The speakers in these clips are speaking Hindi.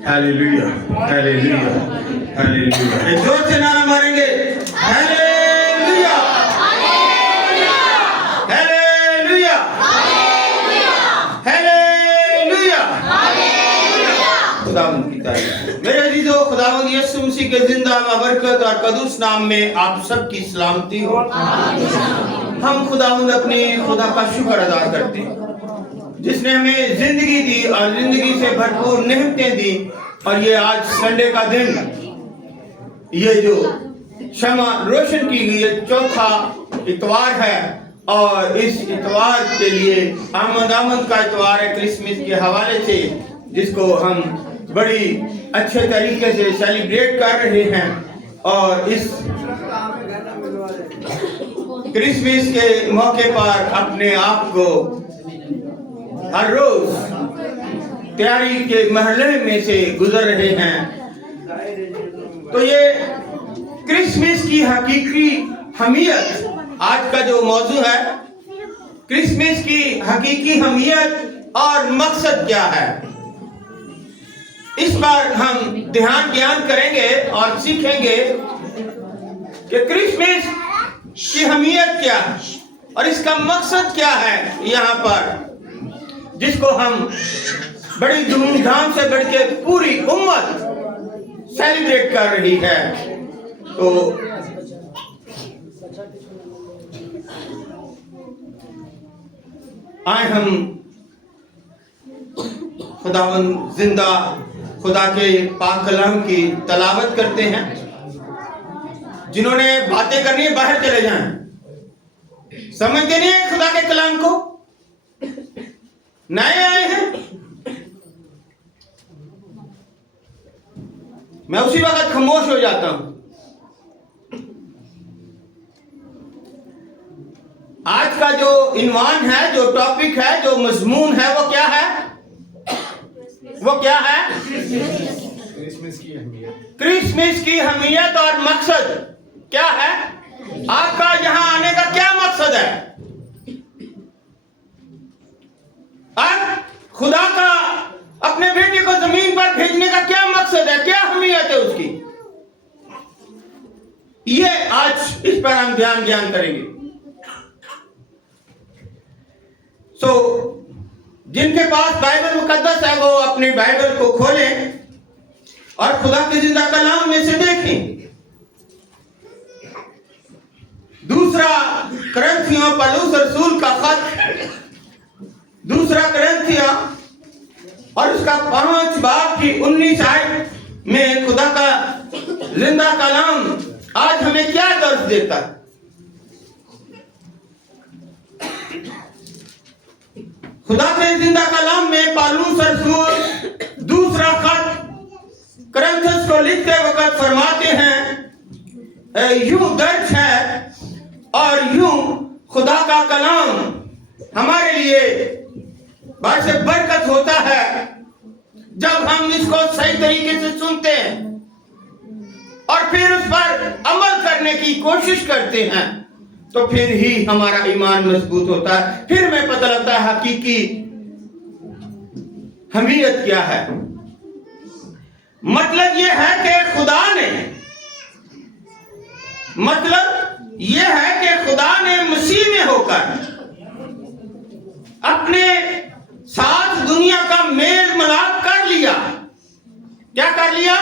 Hallelujah, hallelujah, hallelujah. एक जोर से नारा मारेंगे, hallelujah, hallelujah, hallelujah, hallelujah, hallelujah. खुदावंद की तारीफ। मेरे अजीजों, खुदावंद यीशु मसीह के जिंदा बरकत और कदूस नाम में आप सबकी सलामती हो। हम खुदावंद अपने खुदा का शुक्र अदा करते हैं जिसने हमें जिंदगी दी और जिंदगी से भरपूर नेमतें दी। और ये आज संडे का दिन, ये जो शमा रोशन की गई है, चौथा इतवार है और इस इतवार के लिए आमद का इतवार है क्रिसमस के हवाले से, जिसको हम बड़ी अच्छे तरीके से सेलिब्रेट कर रहे हैं। और इस क्रिसमस के मौके पर अपने आप को हर रोज तैयारी के महले में से गुजर रहे हैं। तो ये क्रिसमस की हकीकी हमीयत आज का जो मौजू है, क्रिसमस की हकीकी हमीयत और मकसद क्या है, इस पर हम ध्यान ज्ञान करेंगे और सीखेंगे कि क्रिसमस की हमीयत क्या है और इसका मकसद क्या है, यहाँ पर जिसको हम बड़ी धूमधाम से बढ़ के पूरी उम्मत सेलिब्रेट कर रही है। तो आए हम खुदावंद जिंदा खुदा के पाक कलाम की तलावत करते हैं। जिन्होंने बातें करनी है बाहर चले जाएं। समझते नहीं है खुदा के कलाम को, नए आए हैं। मैं उसी वक्त खामोश हो जाता हूं। आज का जो इन्वान है, जो टॉपिक है, जो मजमून है, वो क्या है? वो क्या है? क्रिसमस की अहमियत और मकसद क्या है? आपका यहां आने का क्या मकसद है? खुदा का अपने बेटे को जमीन पर भेजने का क्या मकसद है, क्या अहमियत है उसकी? ये आज इस पर हम ध्यान ज्ञान करेंगे। जिनके पास बाइबल मुकद्दस है वो अपने बाइबल को खोलें और खुदा के जिंदा कलाम में से देखें। दूसरा करंथियों पौलुस रसूल का खत, दूसरा करंथिया और उसका 5 बाब की 19 आयत में खुदा का जिंदा कलाम आज हमें क्या दर्ज देता है? खुदा के जिंदा कलाम में पौलुस रसूल दूसरा खत करंथियों को लिखते वक्त फरमाते हैं, यूं दर्ज है और यूं खुदा का कलाम हमारे लिए बात से बरकत होता है जब हम इसको सही तरीके से सुनते हैं और फिर उस पर अमल करने की कोशिश करते हैं, तो फिर ही हमारा ईमान मजबूत होता है। फिर हमें पता लगता है हकीकी हमीयत क्या है। मतलब यह है कि खुदा ने मसीह में होकर अपने साथ दुनिया का मेल मिलाप कर लिया। क्या कर लिया?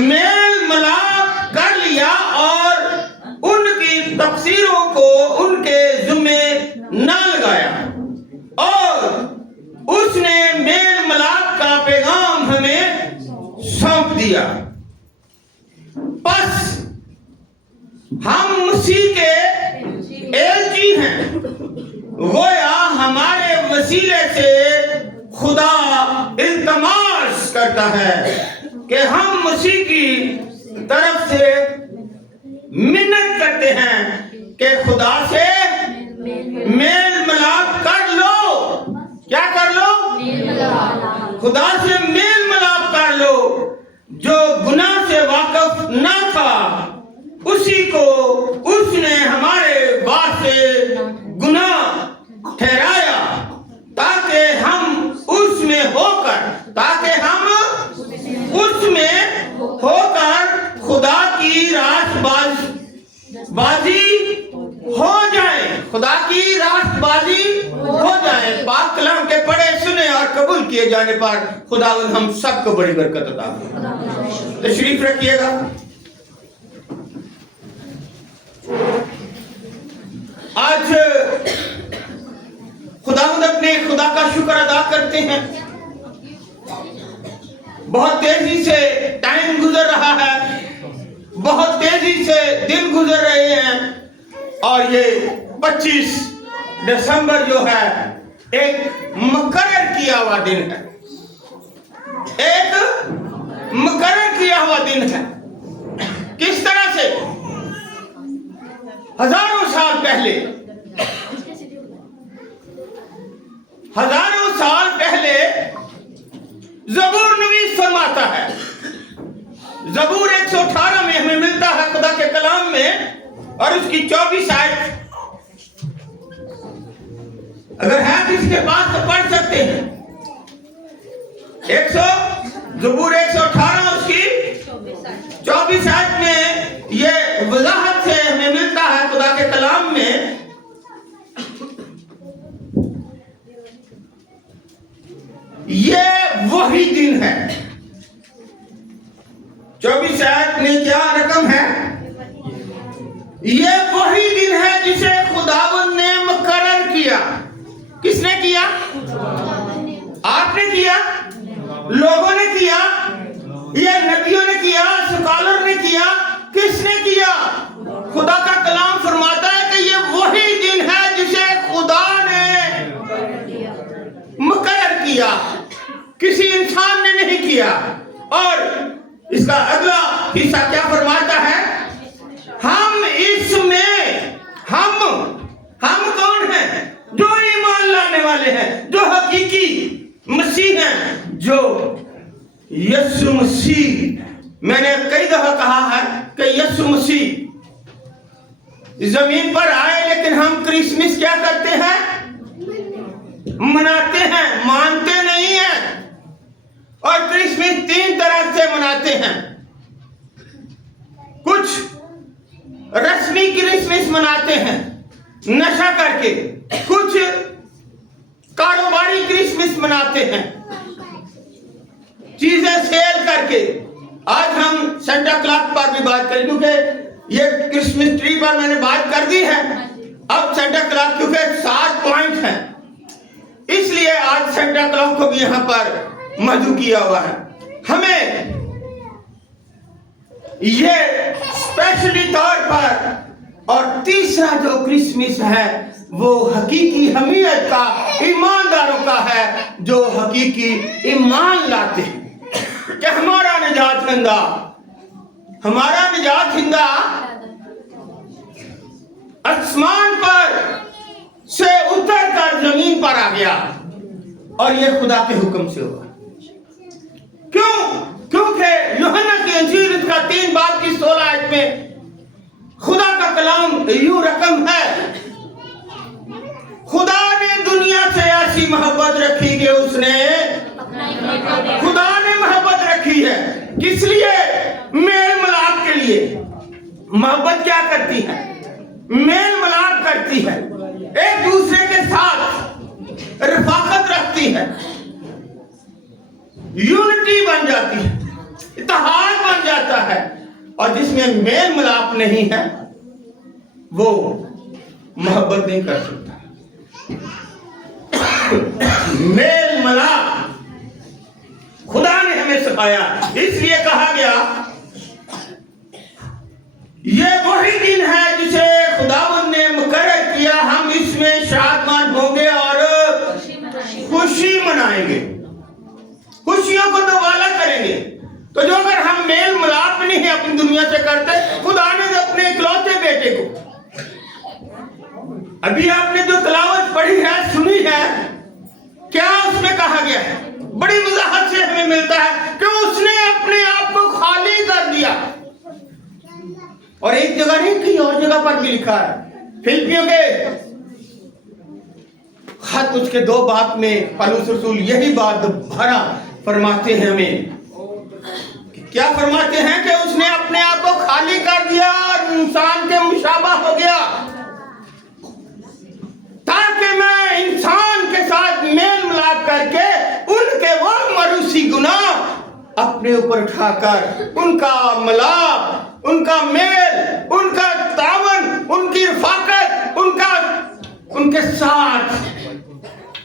मेल मिलाप कर लिया और उनकी तकसीरों को उनके जुम्मे न लगाया और उसने मेल मिलाप का पैगाम हमें सौंप दिया। बस हम मसीह के एलची हैं, गोया हमारे वसीले से खुदा इल्तमास करता है कि हम मसीह की तरफ से मिन्नत करते हैं कि खुदा से मेल मिलाप कर लो। खुदा से मेल मिलाप कर लो। जो गुनाह से वाकिफ ना था उसी को उसने हमारे वास्ते गुनाह ठहराया, ताकि हम उसमें होकर खुदा की रास्तबाजी हो जाए, खुदा की रास्तबाजी हो जाए। पाक कलाम के पढ़े सुने और कबूल किए जाने पर खुदावंद हम सबको बड़ी बरकत अता फरमाए। तशरीफ रखिएगा। आज खुदावंद अपने खुदा का शुक्र अदा करते हैं। बहुत तेजी से टाइम गुजर रहा है, बहुत तेजी से दिन गुजर रहे हैं और ये 25 दिसंबर जो है एक मुकर्रर किया हुआ दिन है, एक मुकर्रर किया हुआ दिन है। किस तरह से हजारों साल पहले ज़बूर नवीस फरमाता है, ज़बूर 118 में हमें मिलता है खुदा के कलाम में, और उसकी 24 आयत अगर है तो इसके पास तो पढ़ सकते हैं। ज़बूर 118 उसकी 24 आयत में ये वजाहत से हमें मिलता है खुदा के कलाम में। ये वही दिन है। 24 आयत में क्या रकम है? ये वही दिन है जिसे खुदावंद ने मुकर्रर किया। किसने किया? आपने किया, लोगों ने किया, ये नबियों ने किया, स्कॉलर ने किया। किसने किया? खुदा का कलाम फरमाता है कि ये वही दिन है जिसे खुदा ने मुकर्रर किया, किसी इंसान ने नहीं किया। और इसका अगला हिस्सा क्या फरमाता है? हम इसमें हम कौन हैं? जो ईमान लाने वाले हैं, जो हकीकी मसीह हैं, जो यीशु मसीह। मैंने कई दफा कहा है कि यीशु मसीह जमीन पर आए, लेकिन हम क्रिसमस क्या करते हैं? मनाते हैं, मानते नहीं हैं। और क्रिसमस 3 तरह से मनाते हैं। कुछ रस्मी क्रिसमस मनाते हैं नशा करके, कुछ कारोबारी क्रिसमस मनाते हैं चीजें सेल करके। आज हम सेंटा क्लॉज पर भी बात करें, क्योंकि ये क्रिसमस ट्री पर मैंने बात कर दी है। अब सेंटा क्लॉज क्योंकि 7 पॉइंट हैं, इसलिए आज सेंटा क्लॉज को भी यहाँ पर मधु किया हुआ है। हमें ये स्पेशली तौर पर, और तीसरा जो क्रिसमस है वो हकीकी हमीयत का, ईमानदारों का है, जो हकीकी ईमान लाते हैं कि हमारा निजात हिंदा आसमान पर से उतर कर जमीन पर आ गया, और ये खुदा के हुक्म से हुआ। क्यों? क्योंकि यूहन्ना की इंजील उसका 3 बाब की 16 आयत में खुदा का कलाम यूं रकम है, खुदा ने दुनिया से ऐसी मोहब्बत रखी कि उसने, खुदा ने मोहब्बत रखी है। किस लिए? मेल मिलाप के लिए। मोहब्बत क्या करती है? मेल मिलाप करती है, एक दूसरे के साथ रफाकत रखती है, यूनिटी बन जाती है, इत्तेहाद बन जाता है। और जिसमें मेल मिलाप नहीं है वो मोहब्बत नहीं कर सकता। मेल मिलाप खुदा ने हमें सिखाया, इसलिए कहा गया ये वही दिन है जिसे खुदावंद ने मुकर्रर किया। हम इसमें शादमान होंगे और खुशी मनाएंगे, खुशियों को दोबारा करेंगे। तो जो अगर हम मेल मिलाप नहीं है अपनी दुनिया से करते, खुदा ने अपने इकलौते बेटे को, अभी आपने जो तिलावत पढ़ी है, सुनी है, क्या उसमें कहा गया है? बड़ी वजाहत और एक जगह नहीं, कई और जगह पर भी लिखा है। फिलिपियों के खत उसके 2 बात में पौलुस रसूल यही बात भरा फरमाते हैं हमें। क्या फरमाते हैं कि उसने अपने आप को खाली कर दिया और इंसान के मुशाबा हो गया, ताकि मैं इंसान के साथ मेल मिलाप करके उनके वो मरूसी गुनाह अपने ऊपर उठाकर उनका मिलाप, उनका मेल, उनका तावन, उनकी रफाकत, उनके साथ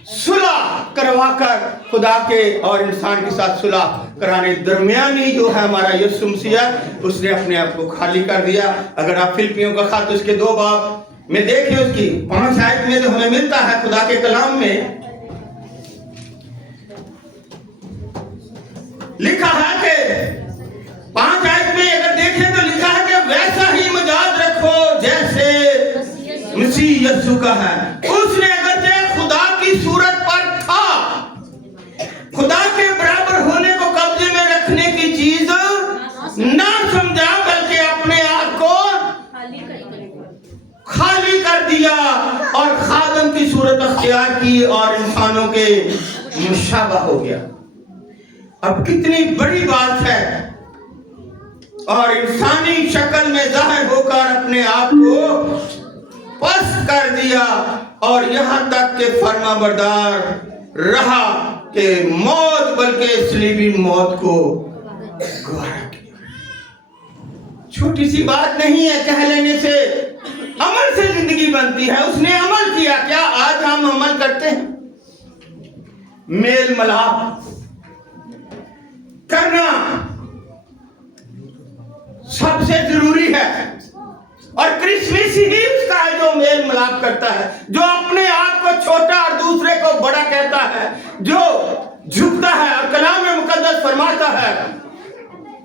सुलह करवाकर खुदा के और इंसान के साथ सुलह कराने दरमियानी जो है हमारा यीशु मसीह, उसने अपने आप को खाली कर दिया। अगर आप फिलिपियों का खत उसके 2 बाब में देखिए, उसकी 5 आयत में जो हमें मिलता है खुदा के कलाम में लिखा है कि 5 आयत में अगर देखें तो लिखा है कि वैसा ही मजाज रखो जैसे मसीह यीशु का है। उसने अगर खुदा की सूरत पर था, खुदा के बराबर होने को कब्जे में रखने की चीज ना समझा, बल्कि अपने आप को खाली कर दिया और खादम की सूरत अख्तियार की और इंसानों के मुशाबा हो गया। अब कितनी बड़ी बात है। और इंसानी शक्ल में जाहिर होकर अपने आप को पस्त कर दिया और यहां तक के फरमाबरदार रहा कि मौत, बल्कि सलीबी मौत को गवारा किया। छोटी सी बात नहीं है, कह लेने से अमल से जिंदगी बनती है। उसने अमल किया। क्या आज हम अमल करते हैं? मेल मिलाप करना सबसे जरूरी है और क्रिसमस ही उसका है जो मेल मिलाप करता है, जो अपने आप को छोटा और दूसरे को बड़ा कहता है, जो झुकता है। और कलाम में मुकद्दस फरमाता है,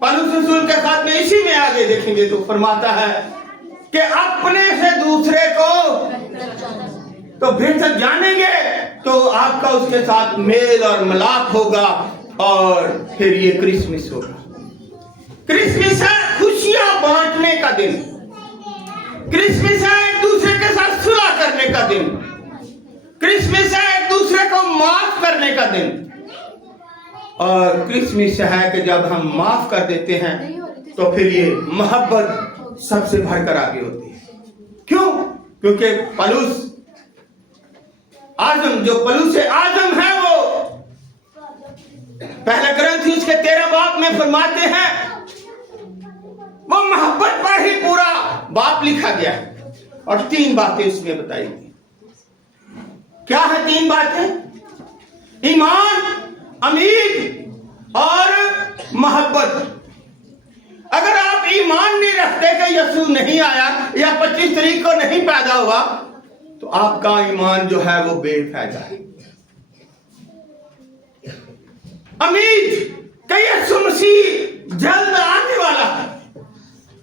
पौलुस रसूल के खत में इसी में आगे देखेंगे तो फरमाता है कि अपने से दूसरे को तो बेहतर जानेंगे तो आपका उसके साथ मेल और मिलाप होगा और फिर ये क्रिसमस होगा। क्रिसमस है खुशियां बांटने का दिन, क्रिसमस है एक दूसरे के साथ सुलह करने का दिन, क्रिसमस है एक दूसरे को माफ करने का दिन। और क्रिसमस है कि जब हम माफ कर देते हैं तो फिर ये मोहब्बत सबसे बढ़कर आगे होती है। क्यों? क्योंकि पौलुस आजम, जो पौलुस आजम है, वो पहले ग्रंथियों के 13 बाब में फरमाते हैं, वो मोहब्बत पर ही पूरा बाप लिखा गया है और 3 बातें उसमें बताई गई। क्या है 3 बातें? ईमान, उम्मीद और मोहब्बत। अगर आप ईमान नहीं रखते कि यीशु नहीं आया या 25 तारीख को नहीं पैदा हुआ, तो आपका ईमान जो है वो बेफायदा है। उम्मीद कि यीशु मसीह जल्द आने वाला है,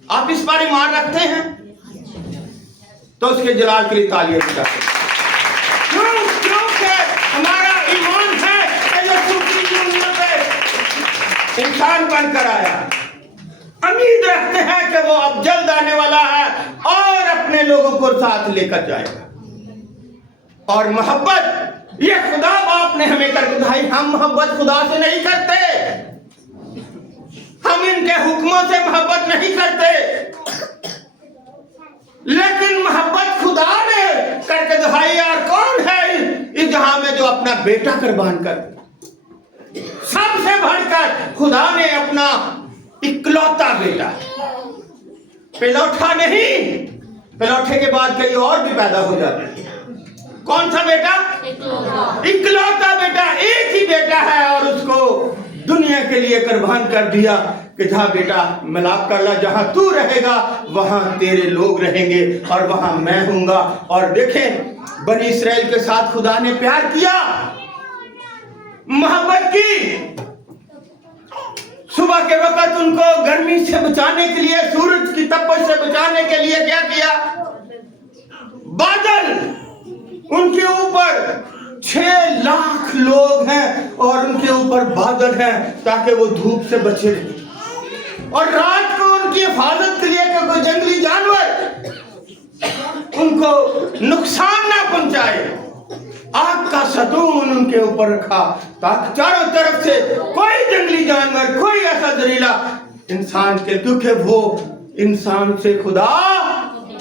आप इस पर ईमान रखते हैं तो उसके जलाल के लिए तालियां बजाते हैं। क्योंकि हमारा ईमान है कि यीशु की दुनिया पे इंसान बनकर आया। उम्मीद रखते हैं कि वो अब जल्द आने वाला है और अपने लोगों को साथ लेकर जाएगा। और मोहब्बत ये खुदा बाप ने हमें करके दिखाई। हम मोहब्बत खुदा से नहीं करते, हम इनके हुक्मों से मोहब्बत नहीं करते, लेकिन मोहब्बत खुदा ने करके दिखाई। और कौन है इस जहां में जो अपना बेटा कुर्बान कर? सबसे बढ़कर खुदा ने अपना इकलौता बेटा, पिलौठा नहीं, पिलौठे के बाद कई और भी पैदा हो जाते हैं। कौन सा बेटा? इकलौता बेटा, एक ही बेटा है और उसको दुनिया के लिए कुर्बान कर दिया कि जहां बेटा मिलाप कर ला, जहां तू रहेगा वहां तेरे लोग रहेंगे और वहां मैं हूंगा। और देखें बनी इस्राएल के साथ खुदा ने प्यार किया, मोहब्बत की। सुबह के वक्त उनको गर्मी से बचाने के लिए, सूरज की तपश से बचाने के लिए क्या किया? बादल उनके ऊपर 6 लाख लोग हैं और उनके ऊपर बादल हैं ताकि वो धूप से बचे रहे। और रात को उनकी हिफाजत के लिए कि कोई जंगली जानवर उनको नुकसान ना पहुंचाए। आग का सतून उनके ऊपर रखा ताकि चारों तरफ से कोई जंगली जानवर, कोई ऐसा जहरीला इंसान के, क्योंकि वो इंसान से खुदा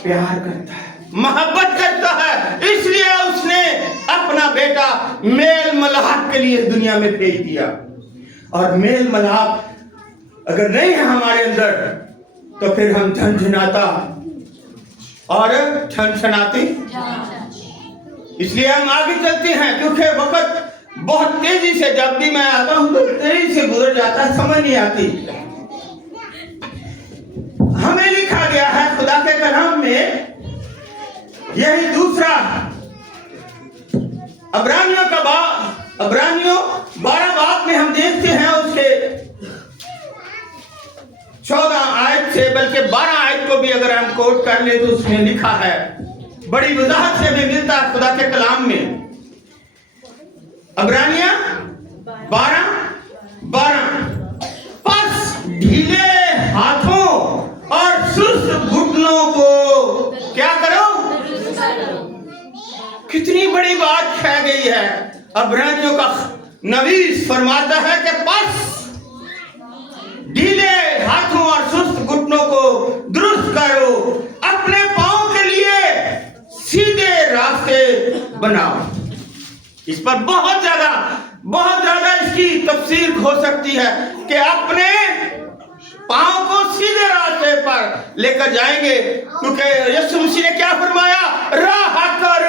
प्यार करता है, मोहब्बत करता है, इसलिए उसने अपना बेटा मेल मिलाप के लिए दुनिया में भेज दिया। और मेल मिलाप अगर नहीं है हमारे अंदर तो फिर हम झंझनाता और छनछनाते। इसलिए हम आगे चलते हैं, क्योंकि वक्त बहुत तेजी से, जब भी मैं आता हूं तो तेजी से गुजर जाता है, समझ नहीं आती। हमें लिखा गया है खुदा के कलाम में, यही दूसरा अब्रानियों 12 बाब में हम देखते हैं, उसके 14 आयत से, बल्कि 12 आयत को भी अगर हम कोट कर ले तो उसमें लिखा है, बड़ी वजाहत से हमें मिलता है खुदा के कलाम में। अब्रानिया 12 बस ढीले हाथों और सुस्त घुटनों को क्या करो। कितनी बड़ी बात कह गई है। अब्रानियों का नवीस फरमाता है कि बस ढीले हाथों और सुस्त घुटनों को दुरुस्त करो, अपने पांव के लिए सीधे रास्ते बनाओ। इस पर बहुत ज्यादा इसकी तफसीर हो सकती है कि अपने पांव को सीधे रास्ते पर लेकर जाएंगे, क्योंकि यीशु मसीह ने क्या फरमाया, राह कर।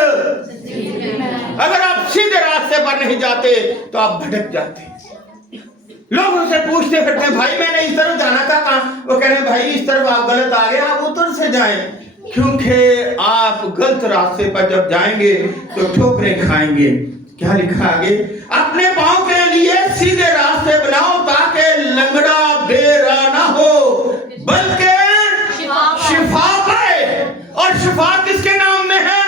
अगर आप सीधे रास्ते पर नहीं जाते तो आप भटक जाते। लोग उनसे पूछते फिरते हैं, भाई मैंने इस तरफ जाना था, कहाँ? वो कह रहे हैं भाई इस तरफ आप गलत आ गए, आप उधर से जाएं, क्योंकि आप गलत रास्ते पर जब जाएंगे तो ठोकरें खाएंगे। क्या लिखा आगे, अपने पांव के लिए सीधे रास्ते बनाओ ताकि लंगड़ा बेरा ना हो, बल्कि शिफा पाए। और शिफा किसके नाम में है?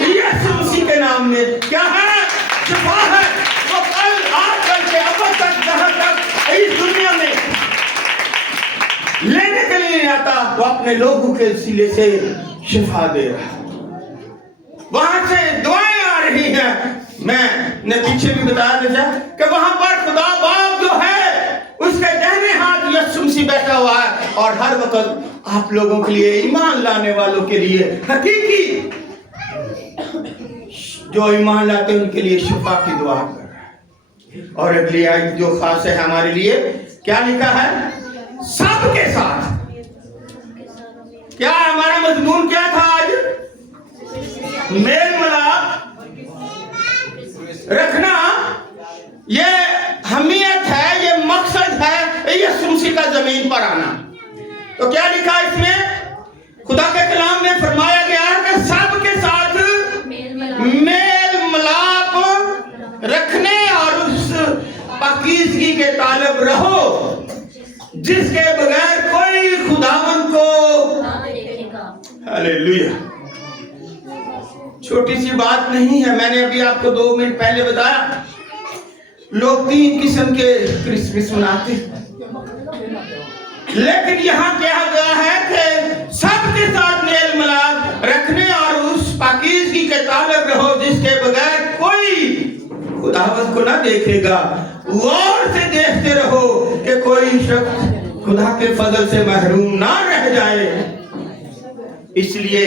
यीशु मसीह के नाम में। क्या है? शिफा है। वो कल आज कल से अब तक जहां तक इस दुनिया में लेने के लिए नहीं आता, वो अपने लोगों के सिले से शिफा दे रहा है। वहां से दुआएं आ रही हैं। मैंने पीछे भी बताया था कि वहां पर खुदा बाप जो है उसके दाहिने हाथ यीशु मसीह बैठा हुआ है, और हर वक्त आप लोगों के लिए, ईमान लाने वालों के लिए, हकीकी जो ईमान लाते हैं उनके लिए शिफा की दुआ कर रहा है। और अगली आयत जो खास है हमारे लिए, क्या लिखा है? सबके साथ। क्या हमारा मजमून क्या था आज? मेल मिलाप रखना, ये हमीयत है, ये मकसद है यीशु मसीह का जमीन पर आना। तो क्या लिखा इसमें? खुदा के कलाम में फरमाया गया है कि सबके साथ मेल मिलाप रखने और उस पाकीज़गी के तालब रहो जिसके बगैर कोई खुदावंद को। हालेलुया। छोटी सी बात नहीं है। मैंने अभी आपको 2 मिनट पहले बताया, लोग 3 किस्म के क्रिसमस मनाते हैं, लेकिन यहाँ कहा गया है कि सबके साथ मेल मिलाप रखने और उस पाकीज़गी के तालब रहो जिसके बगैर कोई खुदावंद को ना देखेगा। गौर से देखते रहो कि कोई शख्स खुदा के फजल से महरूम ना रह जाए। इसलिए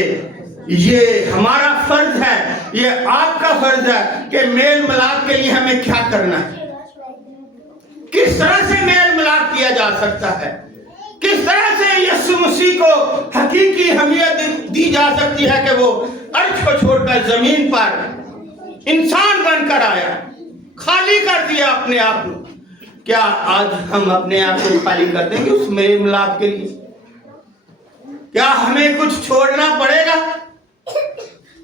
ये हमारा फर्ज है, ये आपका फर्ज है कि मेल मिलाप के लिए हमें क्या करना है, किस तरह से मेल मिलाप किया जा सकता है, किस तरह से यीशु मसीह को हकीकी हमीयत दी जा सकती है कि वो अर्श को छोड़कर जमीन पर इंसान बनकर आया, खाली कर दिया अपने आप को। क्या आज हम अपने आप को खाली कर देंगे उस मेल मिलाप के लिए? क्या हमें कुछ छोड़ना पड़ेगा?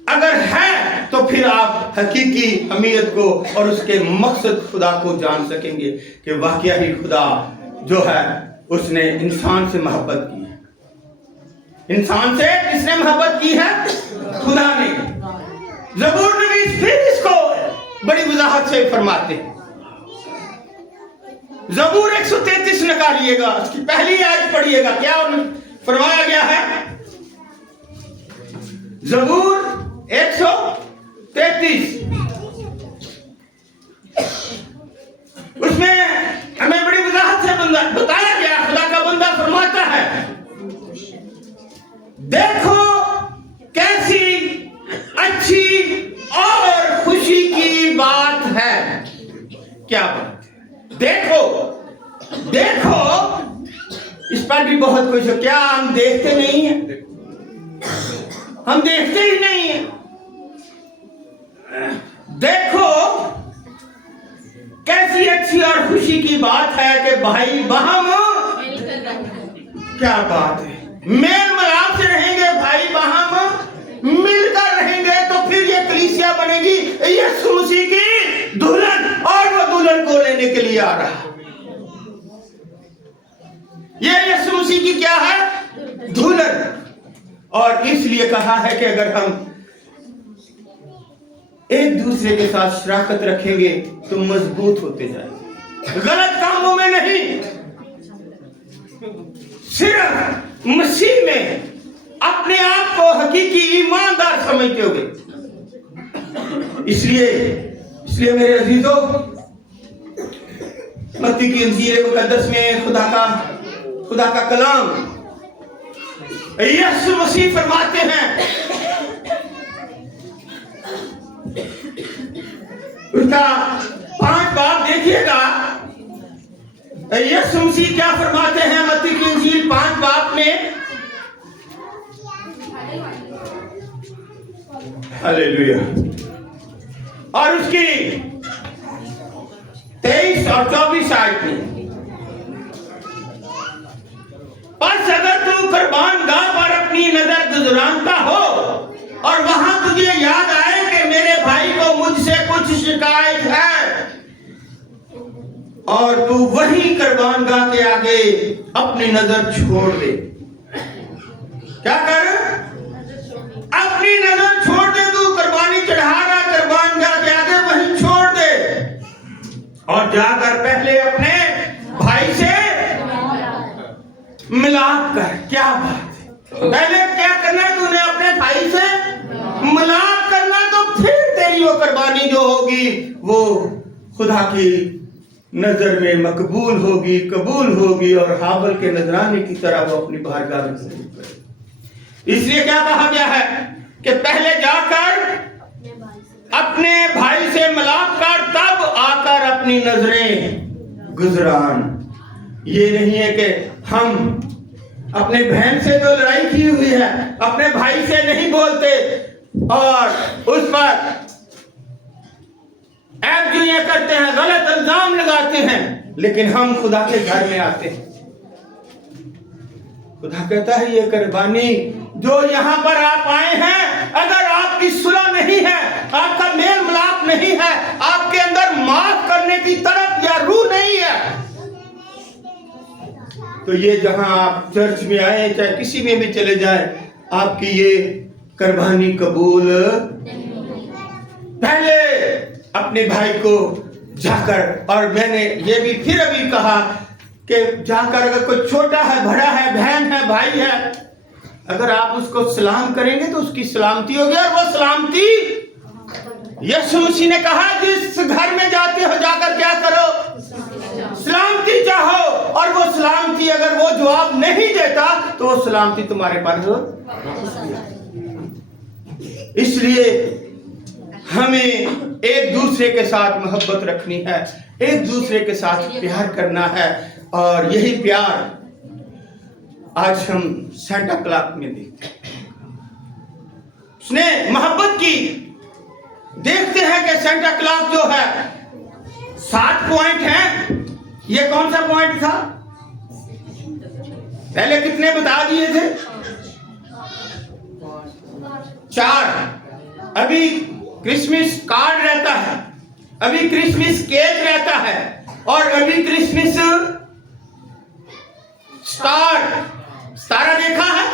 अगर है तो फिर आप हकीकी हमीयत को और उसके मकसद खुदा को जान सकेंगे कि वाकया ही खुदा जो है उसने इंसान से मोहब्बत की है। इंसान से किसने मोहब्बत की है? खुदा ने। ज़बूर नबी फिर इसको बड़ी वजाहत से फरमाते हैं। जबूर 133 निकालिएगा, उसकी पहली आयत पढ़िएगा। क्या फरमाया गया है? जबूर 133, उसमें हमें बड़ी वजाहत से बताया गया, खुदा का बंदा फरमाता है, देखो कैसी अच्छी और खुशी की बात है। क्या बात है? देखो, देखो, इस पर भी बहुत कुछ है। क्या हम देखते नहीं हैं? हम देखते ही नहीं हैं। देखो कैसी अच्छी और खुशी की बात है कि भाई बहन, क्या बात है, मेल मिलाप से रहेंगे, भाई बहन मिलकर रहेंगे, तो फिर ये कलीसिया बनेगी, यीशु मसीह की दुल्हन, और वो दुल्हन को लेने के लिए आ रहा है। ये यीशु मसीह की क्या है? दुल्हन। और इसलिए कहा है कि अगर हम एक दूसरे के साथ शराकत रखेंगे तो मजबूत होते जाएंगे, गलत कामों में नहीं, सिर्फ मसीह में अपने आप को हकीकी ईमानदार समझते होगे। इसलिए मेरे अजीजों, मत्ती की इंजील मुकद्दस में खुदा का कलाम यीशु मसीह फरमाते हैं, उसका 5 बाब देखिएगा, यीशु मसीह क्या फरमाते हैं मत्ती की इंजील 5 बाब में। हालेलुया। और उसकी 23 और 24 आयत में, बस अगर तू कुर्बान गाह पर अपनी नजर गुजरानता हो और वहां तुझे याद आए कि मेरे भाई को मुझसे कुछ शिकायत है, और तू वही कुर्बान गाह के आगे अपनी नजर छोड़ दे। क्या कर? अपनी नजर छोड़ दे। तू कुर्बानी चढ़ा रहा, कुर्बान गाह के आगे वही छोड़ दे, और जाकर पहले अपने भाई से मिलाप कर। क्या बात है? पहले क्या करना है? तूने अपने भाई से मिलाप करना, तो फिर तेरी वो कुर्बानी जो होगी वो खुदा की नजर में मकबूल होगी, कबूल होगी, और हाबल के नजराने की तरह वो अपनी बारगाह में कबूल करेगी। इसलिए क्या कहा गया है कि पहले जाकर अपने भाई से मिलाप कर, तब आकर अपनी नजरें गुजरान। ये नहीं है कि हम अपने बहन से जो लड़ाई की हुई है, अपने भाई से नहीं बोलते और उस पर ऐब जुइयां करते हैं, गलत इल्जाम लगाते हैं, लेकिन हम खुदा के घर में आते हैं। खुदा कहता है ये कुर्बानी जो यहाँ पर आप आए हैं, अगर आपकी सुलह नहीं है, आपका मेल मिलाप नहीं है, आपके अंदर माफ करने की तरफ या रूह नहीं है, तो ये जहां आप चर्च में आए, चाहे किसी में भी चले जाए, आपकी ये कुर्बानी कबूल। पहले अपने भाई को जाकर, और मैंने ये भी फिर अभी कहा कि जाकर अगर कोई छोटा है, बड़ा है, बहन है, भाई है, अगर आप उसको सलाम करेंगे तो उसकी सलामती होगी। और वो सलामती यीशु मसीह ने कहा, जिस घर में जाते हो जाकर क्या करो? सलामती चाहो। और वो सलामती अगर वो जवाब नहीं देता तो वो सलामती तुम्हारे पास हो। इसलिए हमें एक दूसरे के साथ मोहब्बत रखनी है, एक दूसरे के साथ प्यार करना है, और यही प्यार आज हम सेंटा क्लॉज में देखते हैं। उसने मोहब्बत की। देखते हैं कि सेंटा क्लॉज जो है 7 पॉइंट हैं। ये कौन सा पॉइंट था? पहले कितने बता दिए थे? 4। अभी क्रिसमस कार्ड रहता है, अभी क्रिसमस केक रहता है, और अभी क्रिसमस सितारा देखा है,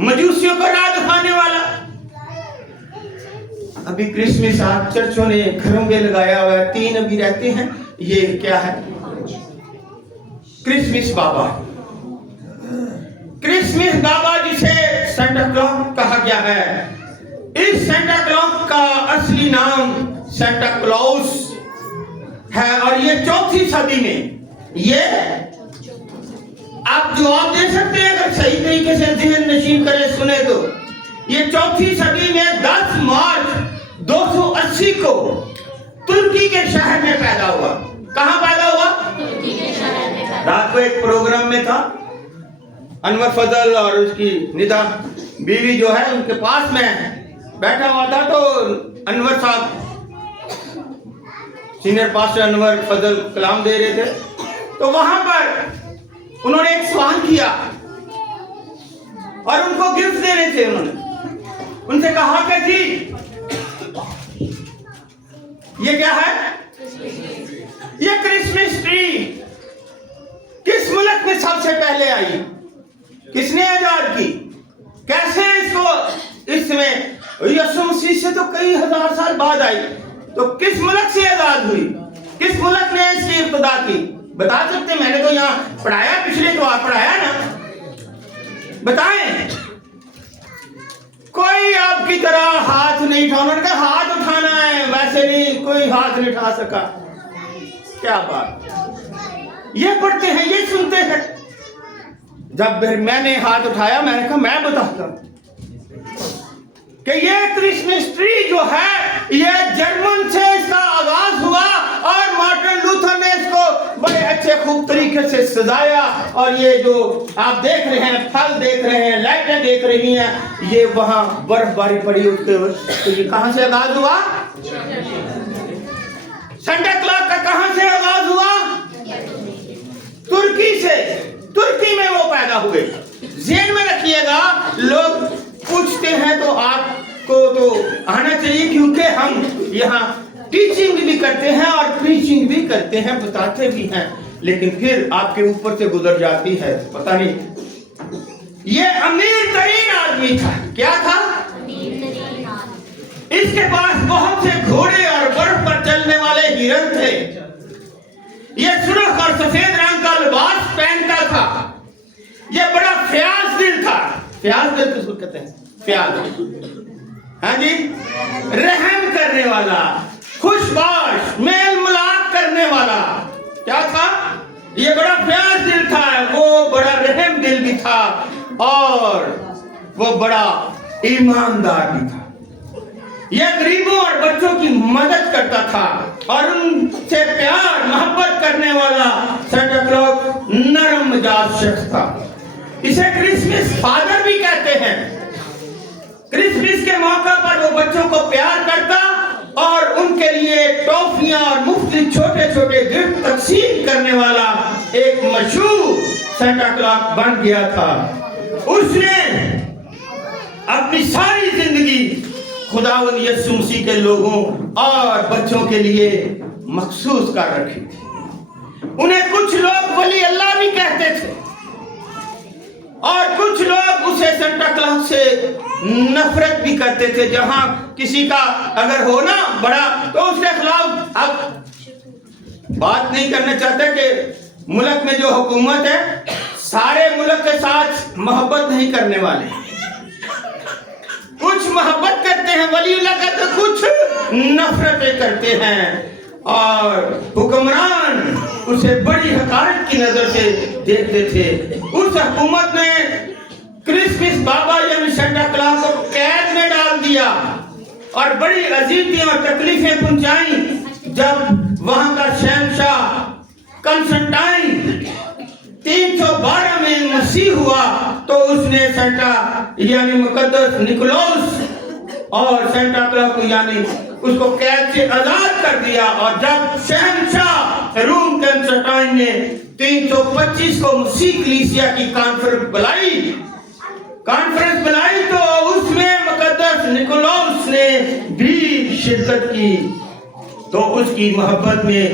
मजूसियों को राह दिखाने वाला। अभी क्रिसमस आज चर्चों ने घरों में लगाया हुआ है, 3 अभी रहते हैं। ये क्या है? क्रिसमस बाबा। क्रिसमस बाबा जिसे सेंटा क्लॉज कहा गया है, इस सेंटा क्लॉज का असली नाम सेंटा क्लॉज है और ये 4वीं सदी में, ये आप जवाब दे सकते हैं अगर सही तरीके से ज़हन नशीन करें सुने तो। ये 4वीं सदी में 10 मार्च 280 को तुर्की के शहर में पैदा हुआ। कहां पैदा हुआ? तुर्की के शहर में। रात को एक प्रोग्राम में था, अनवर फजल और उसकी निदा बीवी जो है उनके पास में बैठा हुआ था, तो अनवर साहब सीनियर पास्टर अनवर फजल कलाम दे रहे थे, तो वहां पर उन्होंने एक सवाल किया और उनको गिफ्ट दे रहे थे। उन्होंने उनसे कहा कि जी ये क्या है? ये क्रिसमस ट्री किस मुल्क में सबसे पहले आई? किसने आजाद की? कैसे इसको इसमें यीशु मसीह से तो कई हजार साल बाद आई, तो किस मुल्क से आजाद हुई? किस मुल्क ने इसकी इब्तिदा की? बता सकते? मैंने तो यहाँ पढ़ाया, पिछले तो आप पढ़ाया ना, बताएं। कोई आपकी तरह हाथ नहीं उठा, उन्होंने कहा हाथ उठाना है, वैसे नहीं, कोई हाथ नहीं उठा सका। क्या बात, ये पढ़ते हैं, ये सुनते हैं। जब मैंने हाथ उठाया, मैंने कहा मैं बताता कि ये क्रिसमस ट्री जो है ये जर्मन से इसका आगाज हुआ और मार्टिन लूथर ने इसको बड़े अच्छे खूब तरीके से सजाया, और ये जो आप देख रहे हैं, फल देख रहे हैं, लाइटें देख रही हैं, ये वहां बर्फबारी पड़ी उसके, तो ये कहां से आगाज हुआ? सेंटा क्लॉज का कहां से आगाज हुआ? तुर्की से। तुर्की में वो पैदा हुए। ज़हन में रखिएगा, लोग पूछते हैं तो आपको तो आना चाहिए, क्योंकि हम यहाँ टीचिंग भी करते हैं और प्रीचिंग भी करते हैं, बताते भी हैं, लेकिन फिर आपके ऊपर से गुजर जाती है, पता नहीं। ये अमीर तरीन आदमी था। क्या था? इसके पास बहुत से घोड़े और बर्फ पर चलने वाले हिरन थे। यह सुर्ख और सफेद रंग का लिबास पहनता था। यह बड़ा फ़याज़ दिल था। फ़याज़ दिल किसको कहते हैं? फ़याज़, हाँ जी, रहम करने वाला, खुशबाश, मेल मिलाप करने वाला। क्या था? ये बड़ा फ़याज़ दिल था, वो बड़ा रहम दिल भी था और वो बड़ा ईमानदार भी था। यह गरीबों और बच्चों की मदद करता था और उनसे प्यार मोहब्बत करने वाला सेंटा क्लॉज नरम मिजाज शख्स था। इसे क्रिसमस फादर भी कहते हैं। क्रिसमस के मौका पर वो बच्चों को प्यार करता और उनके लिए टॉफियां और मुफ्त छोटे छोटे गिफ्ट तकसीम करने वाला एक मशहूर सेंटा क्लॉज बन गया था। उसने अपनी सारी जिंदगी खुदावंद यीशु मसीह के लोगों और बच्चों के लिए मखसूस कर रखी थी। उन्हें कुछ लोग वली अल्लाह भी कहते थे और कुछ लोग उसे सेंटा क्लॉज से नफरत भी करते थे। जहां किसी का अगर हो ना बड़ा, तो उसके खिलाफ अब बात नहीं करना चाहते कि मुल्क में जो हुकूमत है सारे मुल्क के साथ मोहब्बत नहीं करने वाले, कुछ मोहब्बत करते हैं वलीउल्लाह का, तो कुछ नफरतें करते हैं और हुक्मरान उसे बड़ी हकारत की नजर से देखते थे। उस हुकूमत ने क्रिसमस बाबा यानी सेंटा क्लॉज को कैद में डाल दिया और बड़ी अजीतियां और तकलीफें पहुंचाई। जब वहां का शहंशाह कंस्टेंटाइन 312 में मसीह हुआ तो उसने सेंटा यानी मुकद्दस निकोलस और सेंटा क्लॉज को यानी उसको कैद से आजाद कर दिया। और जब शहंशाह रूम कंस्टेंटाइन ने 325 को मसीह कलीसिया की कॉन्फ्रेंस बुलाई तो उसमें मुकद्दस निकोलस ने भी शिरकत की, तो उसकी मोहब्बत में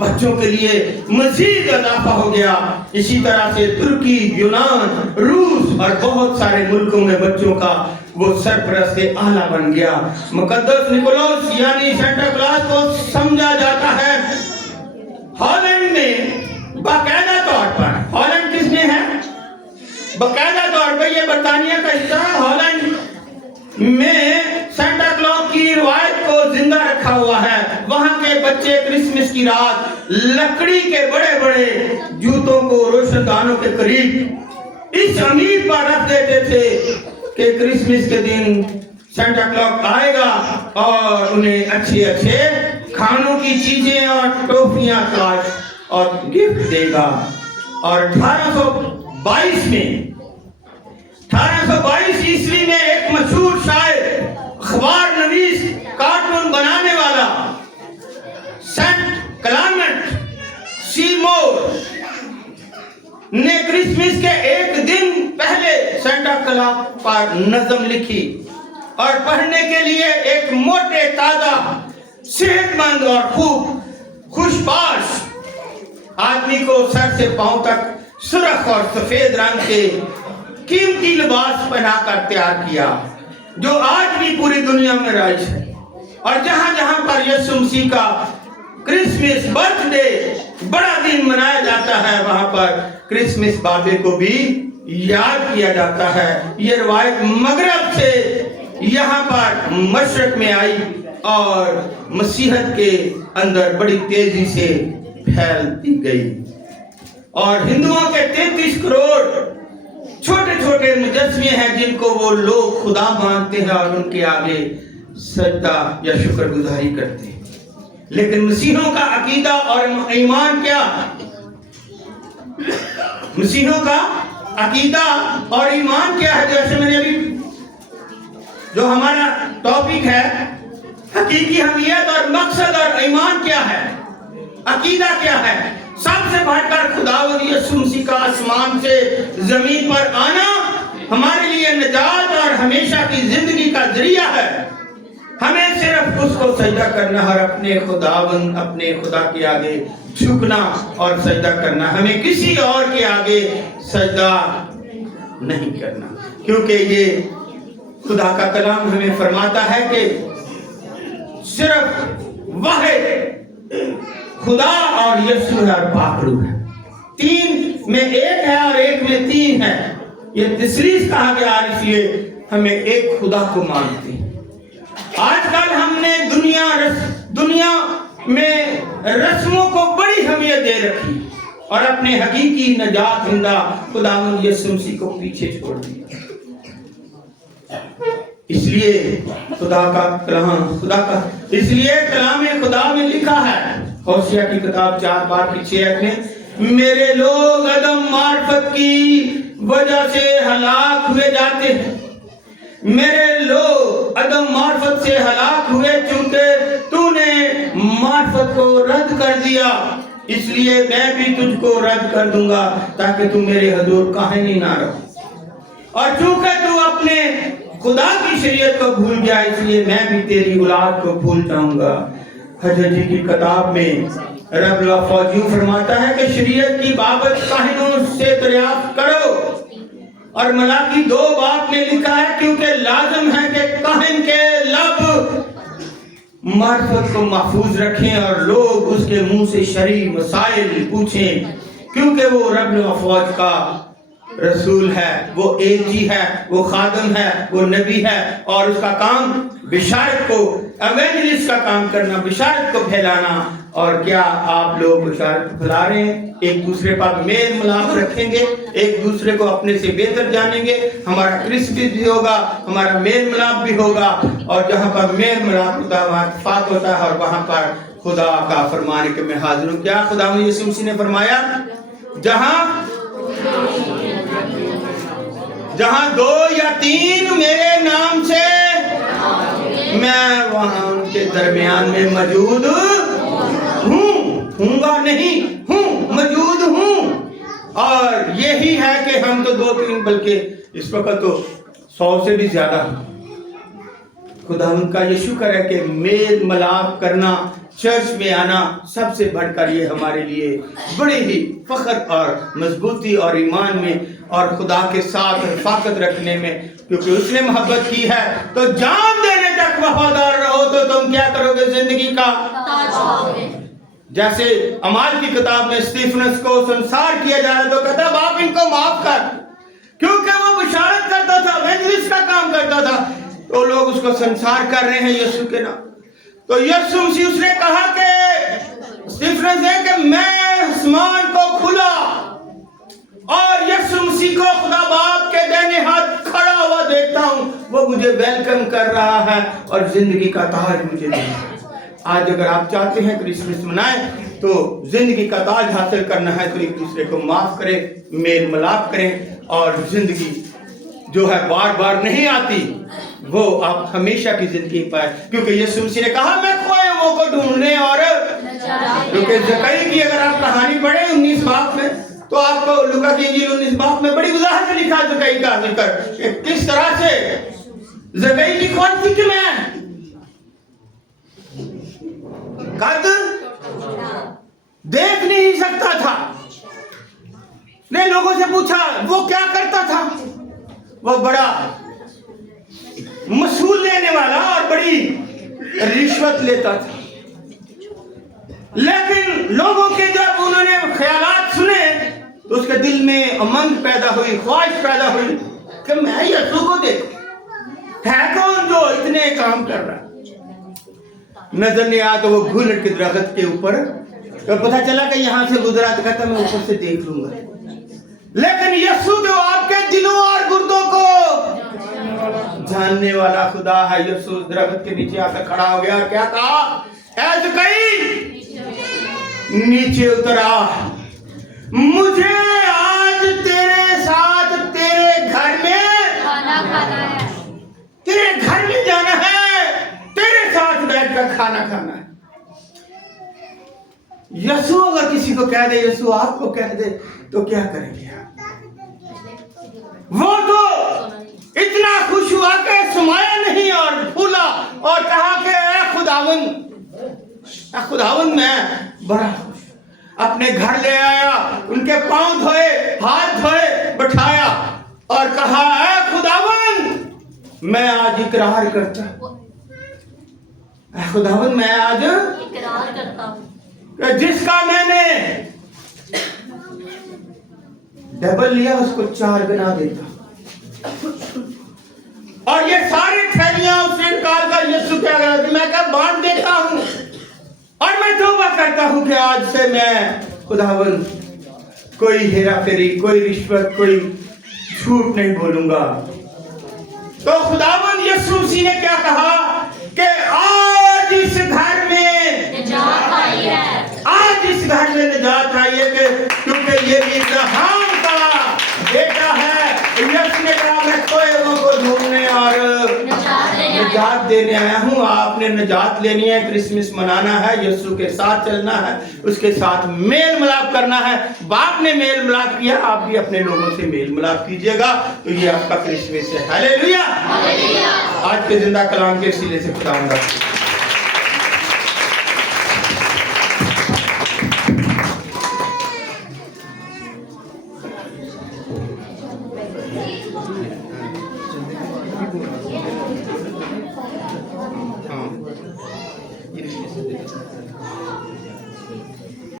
बच्चों के लिए मजीद इजाफा हो गया। इसी तरह से तुर्की, यूनान, रूस और बहुत सारे मुल्कों में बच्चों का वो सरपरस्त आला बन गया। मुकद्दस निकोलस यानी सेंटा क्लॉज को समझा जाता है हॉलैंड में बाकायदा तौर पर बर्तानिया का हिस्सा है, हॉलैंड में सेंटा क्लॉज की रिवायत को जिंदा रखा हुआ है। वहां के बच्चे क्रिसमस की रात लकड़ी के बड़े बड़े जूतों को रोशनदानों के करीब इस उम्मीद पर रख देते थे कि क्रिसमस के दिन सेंटा क्लॉज आएगा और उन्हें अच्छे अच्छे खानों की चीजें और टॉफियां और गिफ्ट देगा। और 1822 ईस्वी में एक मशहूर शायर, अखबार नवीस, कार्टून बनाने वाला सेंट क्लेमेंट सीमोर ने क्रिसमस के एक दिन पहले सेंटा क्लॉज पर नज़म लिखी और पढ़ने के लिए एक मोटे, ताजा, सेहतमंद और खूब खुशबाश आदमी को सर से पांव तक सुर्ख और सफेद रंग के कीमती लिबास पहनाकर तैयार किया, जो आज भी पूरी दुनिया में राइज है। और जहां जहां पर यीशु मसीह का क्रिसमस बर्थडे बड़ा दिन मनाया जाता है, वहां पर क्रिसमस बाबे को भी याद किया जाता है। ये रवायत मगरब से यहाँ पर मशरक में आई और मसीहत के अंदर बड़ी तेजी से फैलती गई। और हिंदुओं के 33 करोड़ छोटे छोटे मुजस्समे हैं जिनको वो लोग खुदा मानते हैं और उनके आगे सजदा या शुक्रगुजारी करते हैं। लेकिन मसीहों का अकीदा और ईमान क्या? मसीहों का अकीदा और ईमान क्या है? जैसे मैंने अभी जो हमारा टॉपिक है, हकीकी हमीयत और मकसद और ईमान क्या है, अकीदा क्या है? सबसे बढ़कर खुदावंद यीशु मसीह का आसमान से जमीन पर आना हमारे लिए निजात और हमेशा की जिंदगी का जरिया है। हमें सिर्फ उसको सजदा करना और अपने खुदा के आगे झुकना और सजदा करना, हमें किसी और के आगे सजदा नहीं करना, क्योंकि ये खुदा का कलाम हमें फरमाता है कि सिर्फ वाहिद खुदा और यीशु है और पाकरू है। 3 में 1 है और 1 में 3 है। ये तसलीस कहा गया, इसलिए हमें एक खुदा को मानते हैं। आजकल हमने दुनिया में रस्मों को बड़ी अहमियत दे रखी और अपने हकीकी नजात हिंदा खुदावंद यीशु मसीह को पीछे छोड़ दिया। इसलिए कलाम खुदा में लिखा है, होशिया की किताब 4:6 में, मेरे लोग अदम मार्फत की वजह से हलाक हुए जाते हैं। मेरे लोग अदम मार्फत से हलाक हुए क्योंकि तूने मार्फत को रद्द कर दिया, इसलिए मैं भी तुझको रद्द कर दूंगा ताकि तू मेरे हुजूर काहिनी ना रहो। और चूंकि तू अपने खुदा की शरीयत को भूल गया, इसलिए मैं भी तेरी औलाद को भूल जाऊंगा। हजरत जी की किताब में रब लफ़ज़ यूं फरमाता है कि शरीयत की बाबत काहिनों से दरियाफ्त करो। और मलाकी 2 में लिखा है, क्योंकि लाजम है कि काहिन के लब मार्फत को महफूज रखें और लोग उसके मुंह से शरई मसाइल पूछें, क्योंकि वो रब लफ़ज़ का रसूल है, वो एक ही है, वो खादम है, वो नबी है और उसका काम बिशारत को, एवेंजलिस्ट का काम करना, बिशारत को फैलाना। और क्या आप लोग बिशारत फैला रहे हैं? एक दूसरे पर मेल मिलाप रखेंगे, एक दूसरे को अपने से बेहतर जानेंगे, हमारा क्रिसमस भी होगा, हमारा मेल मिलाप भी होगा। और जहाँ पर मेल मिलाप होता है वहाँ इत्तेफाक होता है और वहाँ पर खुदा का फरमाने के मैं हाजिर हूँ। क्या खुदा यीशु मसीह ने फरमाया, जहां 2 या 3 मेरे नाम से, मैं वहां उनके दरमियान में मौजूद हूँगा नहीं हूँ, मौजूद हूँ। और यही है कि हम तो 2-3 बल्कि इस वक्त तो 100 से भी ज्यादा खुदा उनका ये शुक्र है कि मेल मिलाप करना, चर्च में आना, सबसे बढ़कर ये हमारे लिए बड़े ही फख्र और मजबूती और ईमान में और खुदा के साथ रफ़ाकत रखने में, क्योंकि उसने मोहब्बत की है तो जान देने तक वफादार रहो तो तुम क्या करोगे? जिंदगी का ताज पाओगे। जैसे अमाल की किताब में स्टीफनस को संसार किया जा रहा तो कहता बाप इनको माफ कर, क्योंकि वो बशारत करता करता था, एवेंजलिस्ट का काम करता था, तो लोग उसको संसार कर रहे हैं यीशु के नाम। तो यीशु मसीह उसने कहा कि डिफरेंस है कि मैं आसमान को खुला और यीशु मसीह को खुदा बाप के दाहिने हाथ खड़ा हुआ देखता हूं, वो मुझे वेलकम कर रहा है और जिंदगी का ताज मुझे दे रहा है। आज अगर आप चाहते हैं क्रिसमस मनाएं तो जिंदगी का ताज हासिल करना है तो एक दूसरे को माफ करें, मेल मिलाप करें, और जिंदगी जो है बार बार नहीं आती, वो आप हमेशा की जिंदगी पाए। क्योंकि यीशु मसीह ने कहा मैं खोए हुओं को ढूंढने और क्योंकि जकई की अगर आप कहानी पढ़े 19 बाब में, तो आपको लूका की इंजील 19 बाब में बड़ी वजाहत से लिखा जकई का जिक्र, किस तरह से जकई की कौन सी किम है, कद देख नहीं सकता था। ने लोगों से पूछा वो क्या करता था, वो बड़ा मसूल लेने वाला और बड़ी रिश्वत लेता था। लेकिन लोगों के जब उन्होंने ख्यालात सुने तो उसके दिल में उमंग पैदा हुई, ख्वाहिश पैदा हुई कि मैं यीशु को देखूं, है कौन जो इतने काम कर रहा है। नजर नहीं आया तो वो घूलट के दरख्त के ऊपर, तो पता चला कि यहां से गुजरा तो कहता मैं ऊपर से देख लूंगा। लेकिन यीशु जो आपके दिलों और गुर्दों को जानने वाला खुदा है, यीशु उस दरख्त के नीचे आकर खड़ा हो गया और क्या कहा, ऐ जकई नीचे उतरा, मुझे आज तेरे साथ तेरे घर में खाना खाना है, तेरे घर में जाना है, तेरे साथ बैठकर खाना खाना है। यीशु अगर किसी को कह दे, यीशु आपको कह दे, तो क्या करेंगे आप? वो तो इतना खुश हुआ कि समाया नहीं और फूला और कहा कि ऐ खुदावंद मैं बड़ा खुश। अपने घर ले आया, उनके पांव धोए, हाथ धोए, बैठाया और कहा ऐ खुदावंद मैं आज इकरार करता हूं, ऐ खुदावंद मैं आज इकरार करता हूं, जिसका मैंने डबल लिया उसको 4 गुना देता। और ये सारी थैलियां उसने निकाल कर यीशु क्या करा, मैं क्या बांट देता हूं और मैं तौबा करता हूं कि आज से मैं खुदावंद कोई हेरा फेरी, कोई रिश्वत, कोई झूठ नहीं बोलूंगा। तो खुदावंद यीशु मसीह ने क्या कहा कि आज इस घर में निजात आई है, आज इस घर में निजात आई है, क्योंकि ये इब्राहिम का बेटा है। यीशु ने कहा मैं खोए हुओं को ढूंढने और निजात देने आया हूँ। आपने निजात लेनी है, क्रिसमस मनाना है, यीशु के साथ चलना है, उसके साथ मेल मिलाप करना है। बाप ने मेल मिलाप किया, आप भी अपने लोगों से मेल मिलाप कीजिएगा, तो ये आपका क्रिसमस है। हालेलुया। आज के जिंदा कलाम के वसीले से खुदावंद हाँ